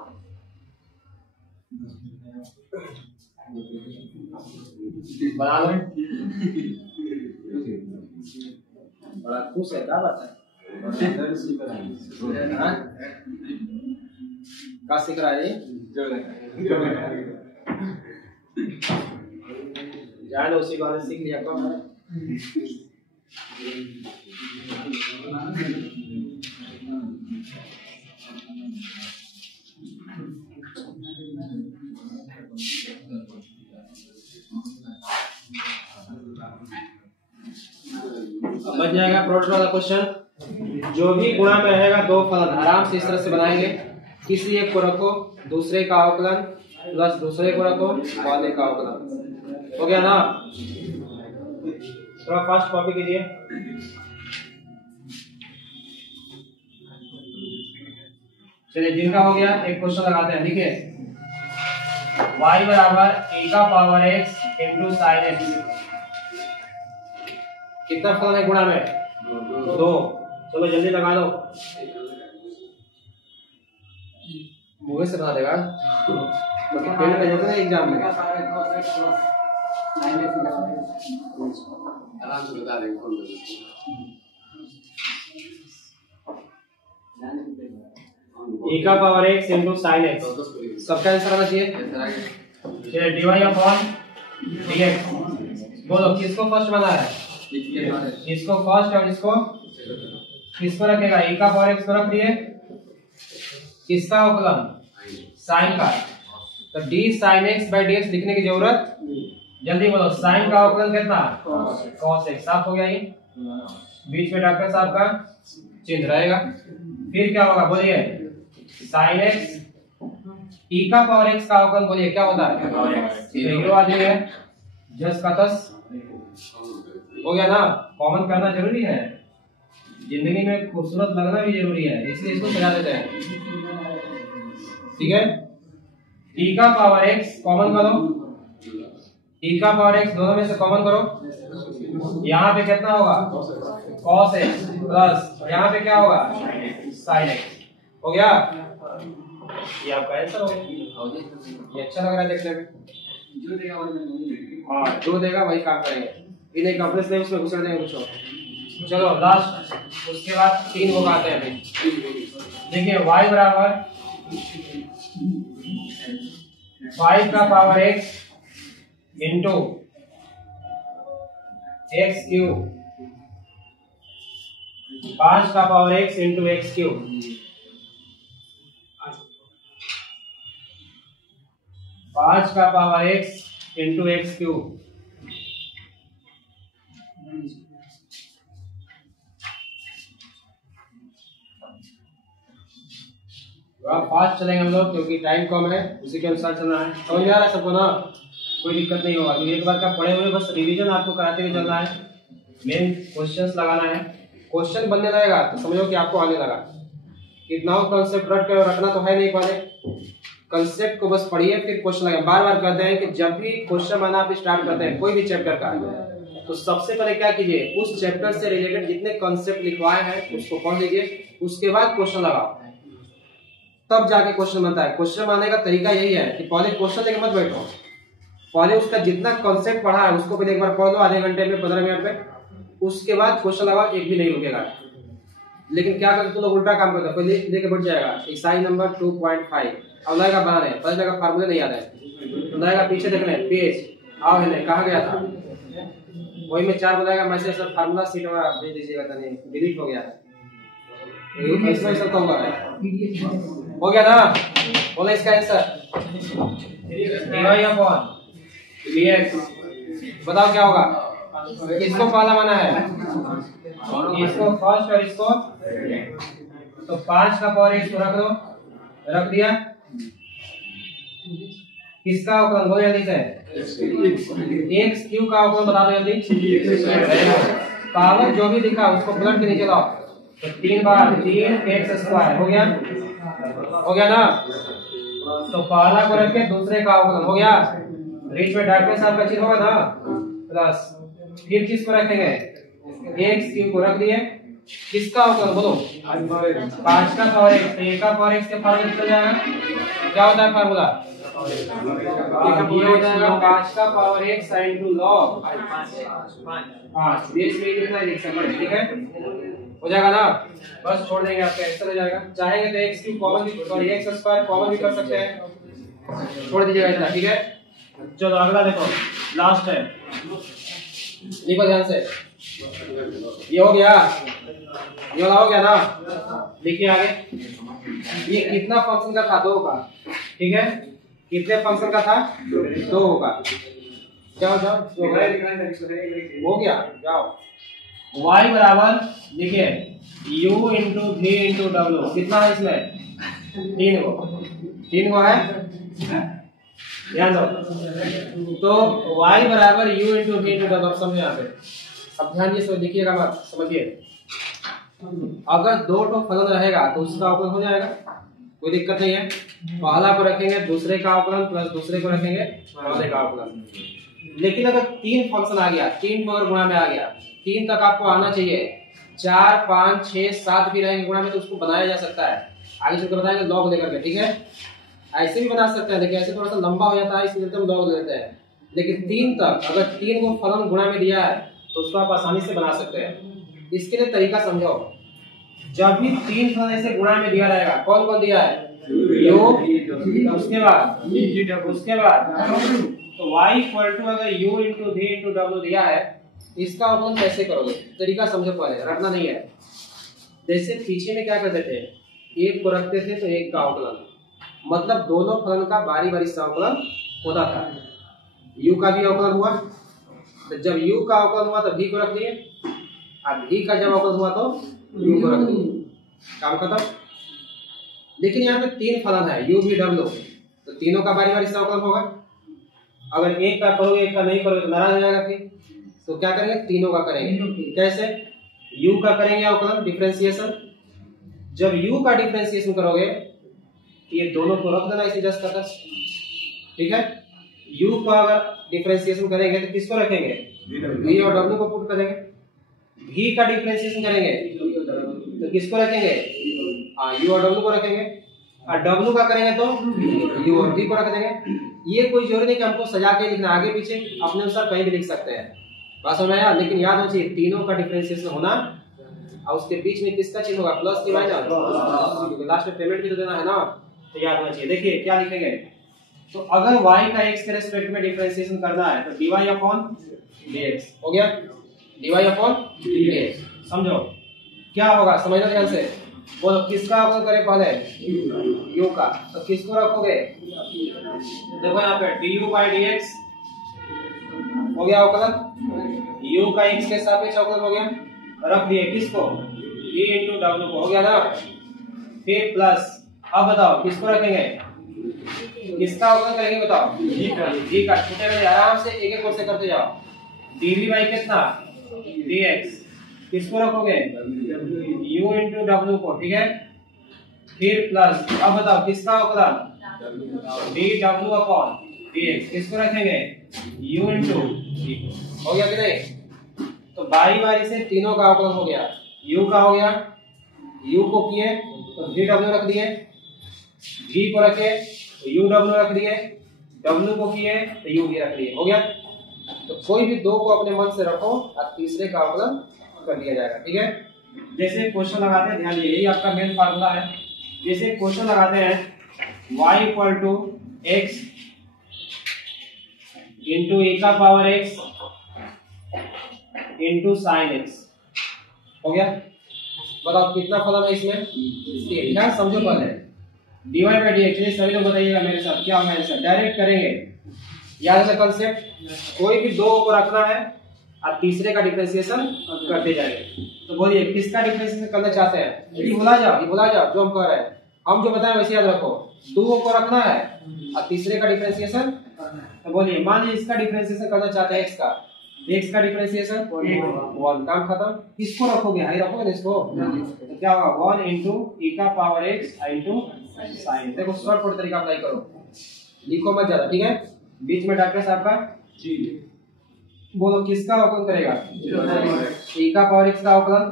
बना लो, बड़ा खुश है, क्या बात है? क्या सीख रहा है? जान उसी को सीख लिया कब? बच जाएगा प्रोडक्ट वाला क्वेश्चन। जो भी गुणा में रहेगा दो फलन आराम से इस तरह से बनाएंगे, किसी एक को रखो, दूसरे का अवकलन, प्लस दूसरे को रखो, वाले का अवकलन। हो गया ना? थोड़ा फास्ट कॉपी कीजिए। चलिए जिनका हो गया एक क्वेश्चन लगाते हैं। देखिए y बराबर a का power x into sine x, कितना फलन है गुणा में? 2। चलो जल्दी लगा लो, मुझे से बना देगा मतलब फेल कर जाते हैं एग्जाम में। आराम से बता देंगे कौन a का power x into sine x, सबका आंसर आना चाहिए। चलिए dy अपॉन dx, बोलो किसको फर्स्ट बना है? इसको फर्स्ट, और इसको किसको रखेगा? a का पावर x को रख दिए, किसका अवकलन? साइन का, तो d sin x by dx लिखने की जरूरत, जल्दी बोलो साइन का अवकलन कितना? cos x। साफ हो गया, ये बीच में डॉक्टर साहब का चिन्ह रहेगा। फिर क्या होगा बोलिए? sin x, e का पावर x का अवकलन बोलिए क्या होता है? जीरो आ जाएगा, जस का तस हो गया ना। कॉमन करना जरूरी है, जिंदगी में खूबसूरत लगना भी जरूरी है, इसलिए इसको सजा देते हैं। ठीक है, e का पावर x कॉमन करो, e का पावर x दोनों में से कॉमन करो, यहाँ पे कितना होगा? cos x प्लस यहाँ पे क्या होगा? sin x। हो गया, ये आपका आंसर हो गया। ये अच्छा लग रहा है देखने में। जो देगा वही काम करेंगे। इन्हें कंप्रेस नहीं उसमें घुसा देंगे कुछ और। चलो लास्ट, उसके बाद 3 को काटते हैं अभी। देखिए y बराबर 5 का power x into x cube, 5 का power x into x cube, 5 का power x into x cube. Fast चलेंगे हम लोग क्योंकि टाइम कम है, उसी के अनुसार चलना है। समझ में आ रहा है सबको ना? कोई दिक्कत नहीं होगा क्योंकि एक बार का पढ़े हुए बस रिवीजन आपको कराते हुए चलना है, मेन क्वेश्चंस लगाना है। क्वेश्चन बनने लगेगा तो समझो कि आपको आने लगा। कितना कंसेप्ट रखना तो है नहीं वाले, कंसेप्ट को बस पढ़िए फिर क्वेश्चन लगे। बार बार कहते हैं कि जब भी क्वेश्चन बनाना आप स्टार्ट करते हैं कोई भी चैप्टर का, तो सबसे पहले क्या कीजिए, उस चैप्टर से रिलेटेड जितने कंसेप्ट लिखवाए हैं उसको पढ़ लीजिए, उसके बाद क्वेश्चन लगाओ, तब जाके क्वेश्चन बनता है। क्वेश्चन बनाने का तरीका यही है कि पहले क्वेश्चन लेके मत बैठो, पहले उसका जितना कंसेप्ट पढ़ा है उसको पहले एक बार पढ़ लो, आधे घंटे में 15 मिनट में, उसके बाद क्वेश्चन लगाओ, एक भी नहीं रुकेगा। लेकिन क्या करते तुम लोग उल्टा काम करते हो, पहले लेके बैठ जाएगा एक्सरसाइज नंबर 2.5, अब लगेगा बनाने, पता चलेगा फार्मूले नहीं याद है, तो लगेगा पीछे देखने पेज आओ है कहाँ गया था, वही में 4 बताएगा मैसेज सर फार्मूला शीट में भेज दीजिएगा, तो नहीं डिलीट हो गया है, हो गया ना? बोले इसका आंसर बताओ क्या होगा? इसको पहला माना है, इसको फर्स्ट और इसको, तो 5 का पावर x रख दो, रख दिया। किसका अवकलन बोलो जल्दी से, x क्यूब का अवकलन बता दो जल्दी। पावर जो भी दिखा उसको पलट के नीचे लाओ, तो 3 बार 3x² हो गया, हो गया ना? तो पहला को रख के दूसरे का अवकलन हो गया, बीच में डार्कनेस आपका चीज होगा ना, प्लस फिर किसको रखेंगे, x क्यूब को रख दिए, किसका अवकलन बोलो, 5 का पावर x, तो a का पावर x के फार्मूला निकल जाएगा, क्या होता है फार्मूला, ये हो जाएगा 5 का power x into log 5, base में कितना लिख सकते हैं, ठीक है, हो जाएगा ना? बस छोड़ देंगे, आपका आंसर हो जाएगा। चाहेंगे तो x क्यूब कॉमन भी, सॉरी x² कॉमन भी कर सकते हैं, छोड़ दीजिएगा इतना, ठीक है। चलो अगला देखो, लास्ट है, देखो ध्यान से, ये हो गया, ये वाला हो गया ना? देखिए आगे, ये कितना फंक्शन का था, 2 का, ठीक है, कितने फंक्शन का था, 2 का, जाओ जाओ हो गया, जाओ। y बराबर देखिए u into v into w, कितना है इसमें, 3 गो है, ध्यान दो। तो y बराबर u into v into w, समझो यहाँ पे, अब ध्यान ये लिखिएगा मत, समझिए। अगर 2 फलन रहेगा तो उसका अवकलन हो जाएगा, कोई दिक्कत नहीं है। पहला को रखेंगे दूसरे का अवकलन प्लस दूसरे को रखेंगे पहले का अवकलन। लेकिन अगर 3 फंक्शन आ गया, 3 को अगर गुणा में आ गया, 3 तक आपको आना चाहिए, 4 5 6 7 भी रहेंगे गुणा में, तो उसको बनाया जा सकता है, आगे चलकर बताएंगे लॉग लेकर के, ठीक है। ऐसे भी बना सकते हैं, लेकिन ऐसे थोड़ा सा लंबा हो जाता है, इसलिए हम लॉग लेते हैं। लेकिन 3 तक अगर 3 को फलन गुणा में दिया है तो उसको आप आसानी से बना सकते हैं। इसके लिए तरीका समझो, जब भी 3 फलन ऐसे गुणा में दिया रहेगा, कौन कौन दिया है, उसके बाद तो y इक्वल टू अगर u into v into w दिया है, इसका अवकलन कैसे करोगे, तरीका समझो, पहले रखना नहीं है। जैसे पीछे में क्या करते थे, एक को रखते थे तो एक का अवकलन, मतलब दोनों फलन का बारी बारी से अवकलन होता था। u का भी अवकलन हुआ, तो जब u का अवकलन हुआ तो v को रख दिए, अब v का जब अवकलन हुआ तो u को रख दिए, काम खत्म। लेकिन यहाँ पे 3 फलन है u v w, तो तीनों का बारी बारी से अवकलन होगा। अगर एक का करोगे एक का नहीं करोगे तो नाराज हो जाएगा, फिर तो क्या करेंगे, तीनों का करेंगे। कैसे, u का करेंगे अवकलन डिफरेंशिएशन, जब u का डिफरेंशिएशन करोगे ये दोनों को रख देना इसे जस्ट का, ठीक है। u का अगर डिफरेंशिएशन करेंगे तो किसको रखेंगे, v और w को पुट करेंगे। v का डिफरेंशिएशन करेंगे तो किसको रखेंगे, u और w को रखेंगे, और w का करेंगे तो u और v को रख देंगे। ये कोई जरूरी नहीं कि हमको सजा के लिखना, आगे पीछे अपने अनुसार कहीं भी लिख सकते हैं, बात समझ में आया? लेकिन याद होना चाहिए तीनों का डिफरेंशिएशन होना और उसके बीच में किसका चिन्ह होगा, प्लस की माइनस, क्योंकि लास्ट में पेमेंट भी तो देना है ना, तो याद होना चाहिए। देखिए क्या लिखेंगे, तो अगर y का x के रिस्पेक्ट में डिफरेंशिएशन करना है तो dy अपॉन dx हो गया, dy अपॉन dx। समझो क्या होगा, समझना ध्यान से। बोलो किसका अवकलन करें पहले, u का, तो किसको रखोगे, देखो यहाँ पे du by dx हो गया अवकलन, u का x के सापेक्ष अवकलन हो गया, रख दिए किसको, v into w को, हो गया ना। फिर प्लस, अब बताओ किसको रखेंगे, किसका अवकलन करेंगे बताओ, g का। छोटे वाले आराम से एक एक से करते जाओ। dv by कितना, dx, किसको रखोगे, u into w को, ठीक है। फिर प्लस, अब बताओ किसका अवकलन, dw अपॉन dx, किसको रखेंगे, u into v, हो गया कि नहीं। तो बारी बारी से तीनों का अवकलन हो गया, u का हो गया, u को किए तो dw रख दिए, v को रखे तो uw रख दिए, w को किए तो uv रख दिए, हो गया। तो कोई भी दो को अपने मन से रखो और तीसरे का अवकलन कर दिया जाएगा, ठीक है। जैसे क्वेश्चन लगाते हैं, ध्यान दीजिए, यही आपका मेन फार्मूला है। जैसे क्वेश्चन लगाते हैं y equal to x into e का power x into sine x, हो गया। बताओ कितना फलन है इसमें, ध्यान समझो पहले। dy by dx, सभी लोग बताइएगा मेरे साथ क्या होगा आंसर, डायरेक्ट करेंगे। याद है कंसेप्ट, कोई भी दो को रखना है और तीसरे का डिफरेंशिएशन करते जाएंगे। तो बोलिए किसका डिफरेंशिएशन करना चाहते हैं, ये भुला जाओ जो हम कर रहे हैं, हम जो बताएं वैसे याद रखो। दो को रखना है और तीसरे का डिफरेंशिएशन, तो बोलिए मान लीजिए इसका डिफरेंशिएशन करना चाहते हैं, x का डिफरेंशिएशन 1, काम खत्म। किसको रखोगे, हाई रखोगे ना इसको, तो क्या होगा 1 into e का पावर x into sin। देखो शॉर्टकट तरीका अप्लाई करो, लिखो मत ज्यादा, ठीक है। बीच में डॉक्टर साहब का जी, बोलो किसका अवकलन करेगा, e का पावर x का अवकलन,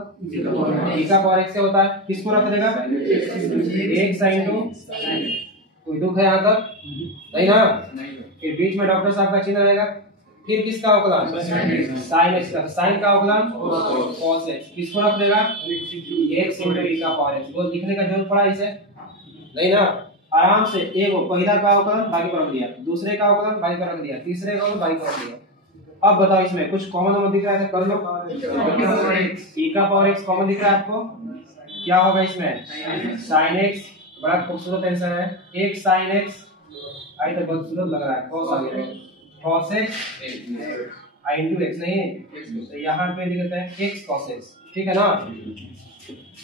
e का पावर x से होता है, किसको रख देगा, x into, कोई दुख है यहाँ तक नहीं ना। फिर बीच में डॉक्टर साहब का चिन्ह रहेगा, फिर किसका अवकलन, sin x का, sin का अवकलन cos x, किसको रख देगा, x into e का पावर x। वो लिखने का जरूरत पड़ा इसे नहीं ना, आराम से एक पहला का अवकलन बाकी पर रख दिया, दूसरे का अवकलन बाकी पर रख दिया, तीसरे का अवकलन बाकी पर रख दिया। अब बताओ इसमें कुछ कॉमन नंबर दिख रहा है, कर लो। e का पावर x कॉमन दिख रहा है आपको, क्या होगा इसमें, sin x, बड़ा खूबसूरत आंसर है, एक sin x, आई तो बहुत खूबसूरत लग रहा है, cos आ गया, cos x into x नहीं, तो यहाँ पे लिख देते हैं x cos x, ठीक है ना।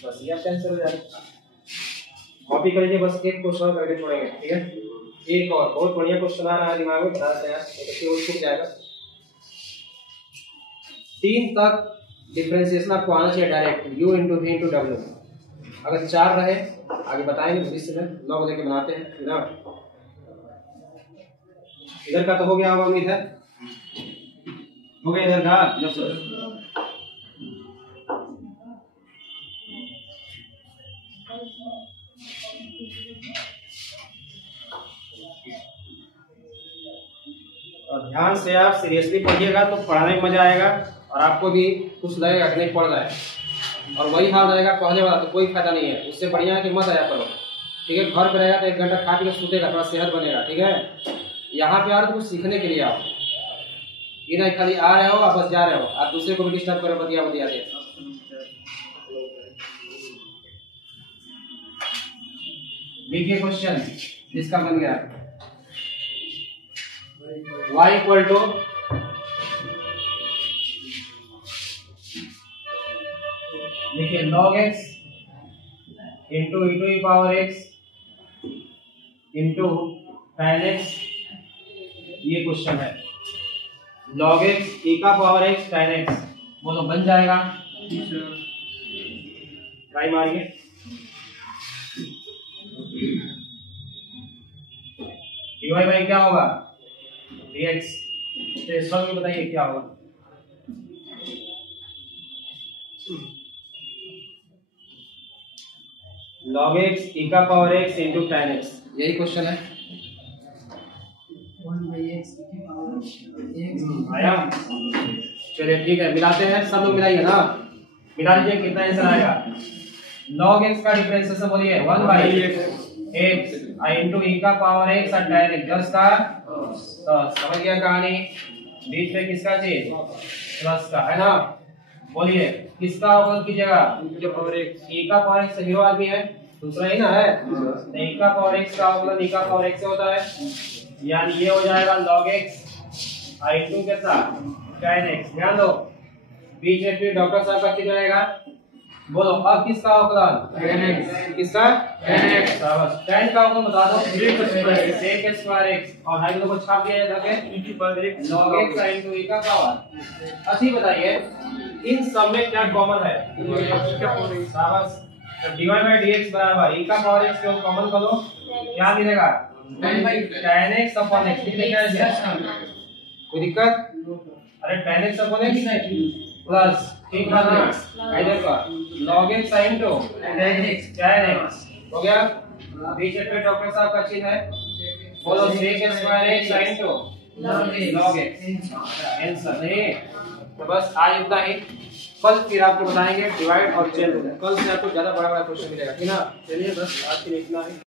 बस ये आपका आंसर हो जाएगा, कॉपी कर लीजिए, बस एक क्वेश्चन करके छोड़ेंगे, ठीक है। एक और बहुत बढ़िया क्वेश्चन आ रहा है दिमाग में, बता देते हैं, देखिए वो छूट जाएगा। 3 तक डिफरेंशिएशन आपको आना चाहिए direct, u into v into w। अगर 4 रहे आगे बताएंगे भविष्य में, 9 लेके बनाते हैं ना। इधर का तो हो गया होगा, उम्मीद है हो गया इधर का। और ध्यान से आप सीरियसली पढ़िएगा तो पढ़ाने में मजा आएगा और आपको भी कुछ लगेगा कि नहीं पढ़ रहा है। और वही हाल रहेगा पहले वाला तो कोई फायदा नहीं है, उससे बढ़िया है कि मत आया करो, ठीक है। घर पे रहेगा तो 1 घंटा खा पी के सूतेगा, थोड़ा सेहत बनेगा, ठीक है। यहाँ पे आ रहे हो तो कुछ सीखने के लिए आओ, ये नहीं खाली आ रहे हो और बस जा रहे हो, आप दूसरे को भी डिस्टर्ब करो बतिया दे। देखिए क्वेश्चन जिसका बन गया y इक्वल टू देखिए log x into e to power x into tan x, ये क्वेश्चन है। log x e का पावर x tan x, बोलो बन जाएगा, ट्राई मारिए। dy बाई क्या होगा, dx, इस वक्त में बताइए क्या होगा। log x e का power x into tan x, यही क्वेश्चन है। 1/x की पावर x आया, चलिए ठीक है, मिलाते हैं, सब लोग मिलाइए ना, मिला लीजिए, कितना आंसर आएगा। log x का डिफरेंशिएशन बोलिए 1/x into e का पावर x और tan x 10 का 10। समझ गया कहानी, बीच में किसका चीज प्लस का है ना। बोलिए किसका अवकलन कीजिएगा, e का पावर x हीरो आदमी है, दूसरा ही ना है, तो e का पावर x का अवकलन e का पावर x से होता है, यानी ये हो जाएगा log x into कितना tan x। ध्यान दो बीच में फिर डॉक्टर साहब का चिन्ह रहेगा, बोलो अब किसका अवकलन, tan x, किसका tan x, शाबाश। tan का अवकलन बता दो, sec स्क्वायर x और हाई को छाप दिया जाता है log x into e का पावर। अच्छी बताइए इन सब में क्या कॉमन है, शाबाश। तो dy by dx बराबर e का पावर x को कॉमन कर लो, क्या मिलेगा tan x upon x, लिखा है कोई दिक्कत, अरे tan x upon x plus ठीक है ना, इधर का log x sin to tan x हो गया। बीच में डॉक्टर साहब का चिन्ह है, बोलो sec square x sin to log x answer नहीं। तो बस आज इतना ही, कल फिर आपको बताएंगे डिवाइड और चेंज, कल से आपको ज्यादा बड़ा बड़ा क्वेश्चन मिलेगा, ठीक ना। चलिए बस आज के लिए इतना ही।